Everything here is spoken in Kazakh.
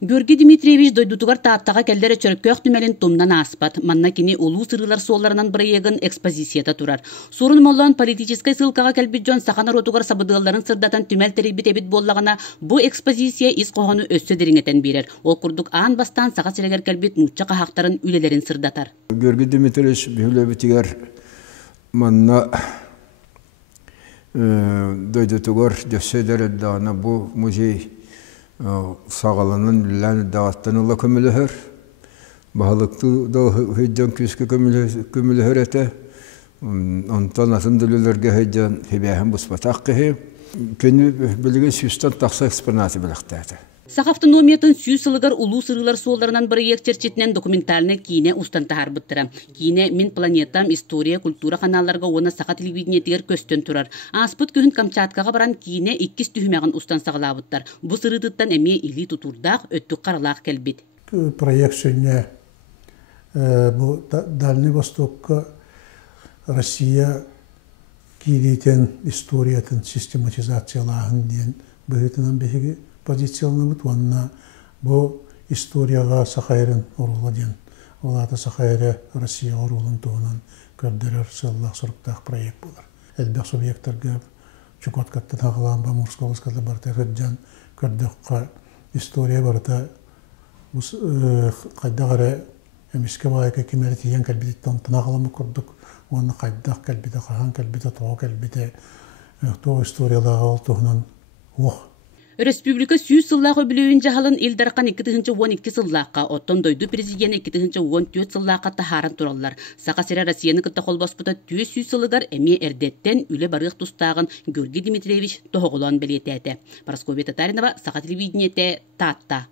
Георгий Дмитриевич дойдутугар таптага келдере чөрөккөк түмелин тумнан аспат. Манна кини улуу сырылар суолларынан бырыйыгын экспозицията турар. Сурун моллон политической ссылкага келбит жон сахана ротугар сабыдыалларын сырдатан түмел терибит эбит боллагана бу экспозиция ис кохону өссө дериңетен берер. Ол курдук аан бастан сага сирегер келбит нучча кахактарын үлелерин сырдатар. Георгий Дмитриевич бүлөбитигер манна дойдутугар дөссөдөрө дана бу музей сағаланын лән дағаттан ұла көміліхір. Бағалықты да хейден күскі көміліхір әті. Онтан атын дүлілерге хейден хебәхін бұспатақ көхі. Көні білген сүйістен тақса экспонаты біліқті әті. Сақ автономиятын сүй сылыгар улуу сырылар суолларынан бырыйык черчетинен документальны кийине устантахар бұттыра. Кийине Мен планетам история, культура каналларга оны сақа телевидениетигер көстөн турар. Аспыт көхін Камчаткаға баран кийине 2 түхімәғын устан сағылабыттар. Бұ сырыдыттан әме или тутурдақ өттік қаралақ келбет. Проект сөйне Дальний Востокка Россия кийлейтен историятын систематизациялағын дейін бұғытынан бәхеге позицияланы бұд, онына бұл историяға сақайрын ұрылы ден. Олаты сақайры Россия ұрылын туғынан көрдірер сыллақ сұрықтақ проект болар. Әлбәқ субъекттарға Чукоткаттан ағылан ба Мурсковскада барта ғыджан көрдіққа история барта қайдағары әмеске байқа кемері тиген кәлбететтен тынағыламы көрдік. Оны қайдақ кәлбеті, қаған кәлбеті, тоғы кәлбеті, тоғы историялағы ол туғынан оқ. Республика сүй сыллағы білуін жағалын елдарқан 2-12 сыллаққа, оттон дойду президент 2-14 сыллаққа тахаран тураллар. Сақа сері Россияны кітті қолбаспыта түйе сүй сылығар әме әрдеттен үлі барық тұстағын Георгий Дмитриевич тоғылуан білеті әті. Парасковия Татаринова, Сақа телевидениеті, Татта.